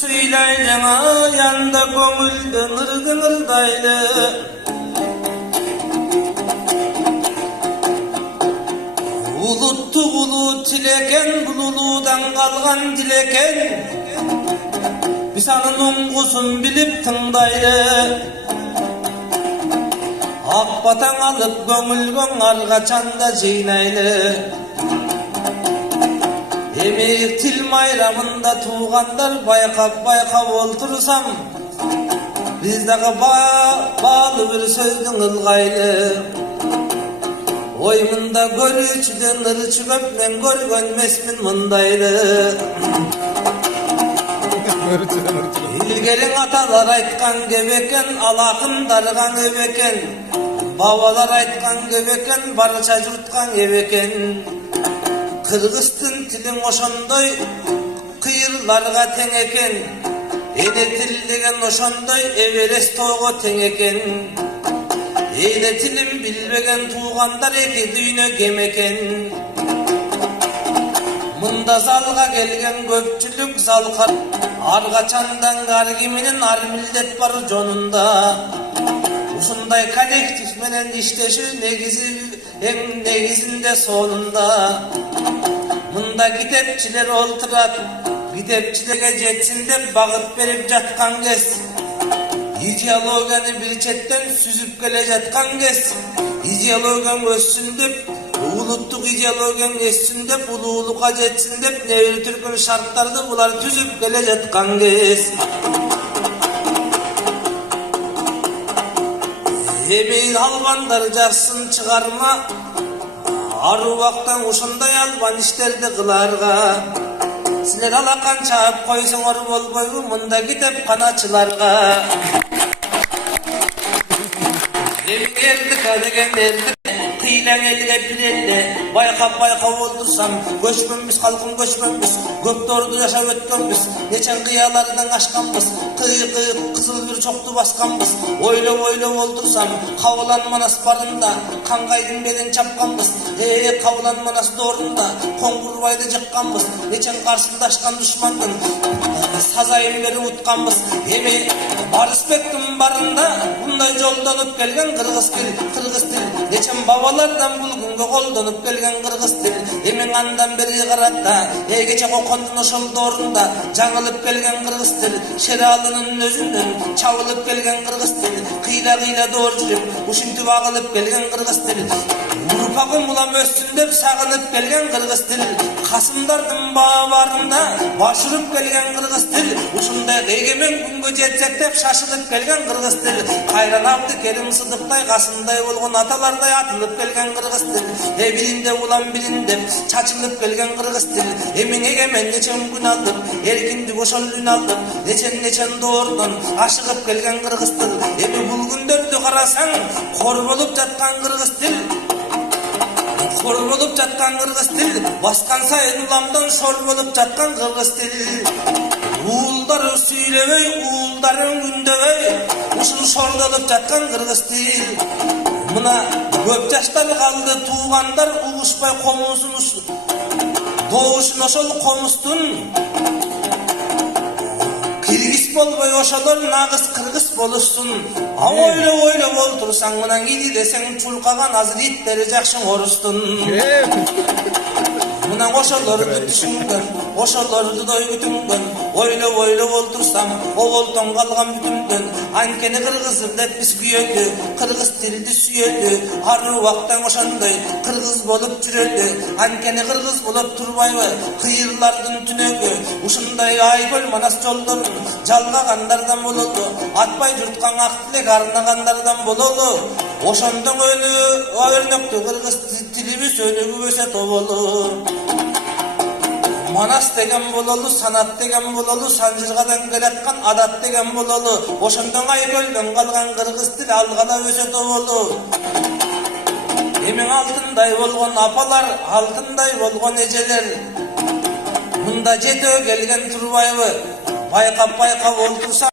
Süyleycana yanda gönülde nırgınırdaydı. Uluttu ulu tileken, bululudan kalgan dileken. Biz anın ongusun bilip tındaydı. Akbatan alıp gönülgön argaçanda jiynaydı. Emek til bayramında tuğanlar bayqap oltursam, bizdagi bağlı bir sözdün ılgaylı. Oymunda görüçüden ırçı köp, men görgönmesmin mındaydı. İlgerin atalar aytkan gebeken, alakın dargan ebeken. Babalar aytkan gebeken, barça jurtkan ebeken. Kırgızstın tilin oşondoy, kıyırlarga teң eken. Ene til degen oşondoy, Everest toğu teң eken. Ene tilim bilbegen tuğanдар eki düýnө kem eken. Mында залга келген көпчүлүк залкар, аргачандан арги менен ар милдет бар жонунда. Ушундай коллектив менен иштешүү негизинде сонунда. Мында китепчилер олтурат, китепчилерге жетсин деп багыт берип жаткан кез. Идеологияны бир четтен сүзүп келе жаткан кез. Идеологияң өссүн деп, улуттук идеологияң өссүн деп, улуулукка жетсин деп, небир түркүн шарттарды булар түзүп келе жаткан кез. Эми албандар жазсын чыгарма, ар убактан ушундай албан иштерди кыларга. Силер алакан чаап койсоңор болбойбу мында китепканачыларга. Эмгердик адегендерди кыйлаң элге бирелде, байкап олтурсам, көчмөнбүз калкым көчмөнбүз, көптөрдү жашап өткөнбүз, нечен кыялардан ашканбыз, кый кызыл бир чокту басканбыз. Ойлоп олтурсам, Кабылан Манас барында каңгайдын белин чапканбыз, Кабылан Манас доорунда Коңгурбайды жыкканбыз, нечен каршылашкан душмандын сазайын берип утканбыз. Эми Барысбектин барында мындай жолдонуп келген кыргыз тил, нечен бабалардан бул күнгө колдонуп келген кыргыз тил. Эми андан бери карата, кече Кокондун ошол доорунда жаңылып келген кыргыз тил, Шералынын өзүнөн чабылып келген кыргыз тил, кыйла доор жүрүп ушинтип агылып келген кыргыз тил. Урпагым улам өссүн деп сагынып келген кыргыз тил, Касымдардын баарында башырып келген кыргыз тил, ушундай эгемен күнгө жетсек деп шашылып келген кыргыз тил. Кайран Абдыкерим Сыдыктай Касымдай болгон аталардай атылып келген кыргыз тил. Билинде улам билин деп чачылып келген кыргыз тил. Эмиң эгемен нечен күн алып, эркиндик ошол үн алып, нечен доордон ашыгып келген кыргыз тил. Эми бул күндөрдү карасаң, кор болуп жаткан кыргыз тил. Кор болуп жаткан кыргыз тил, баскан сайын уламдан шор болуп жаткан кыргыз тил. Уулдар сүйлөбөй, уулдарын күндөбөй, ушул шордолуп жаткан кыргыз тил. Мына көп жаштар калды, туугандар угушпай комусун доошун ошол комустун. Киргиз болбой ошолор нагыз кыргыз болушсун. Ойлоп олтурсаң, мына киди десең чулкаган азыр иттери жакшың орустун. Мына ошолорду түшүнгөн, ошолорду дой күтүнгөн, ойлоп олтурсам, оболтон калган бүтүнгөн. Анткени кыргыз деп биз күйөдү, кыргыз тилди сүйөдү, ар убактан ошондой кыргыз болуп жүрөдү. Анткени кыргыз болуп турбайбы, кыйырлардын түнөгү, ушундай Айкөл Манас жолдорун жалгагандардан бололу, атпай журткан ак тилек арнагандардан бололу. Ошондон өрнөктүү кыргыз тилибиз өнүгүбөсө тоболу. Манас деген бололу, санат деген бололу, санжыргадан келаткан адат деген бололу. Ошондон Айкөлдөн калган кыргыз тил алгала өсө тоболу. Эмиң алтындай болгон апалар, алтындай болгон эжелер, мында жетөө келген турбайбы? Байкап олтурса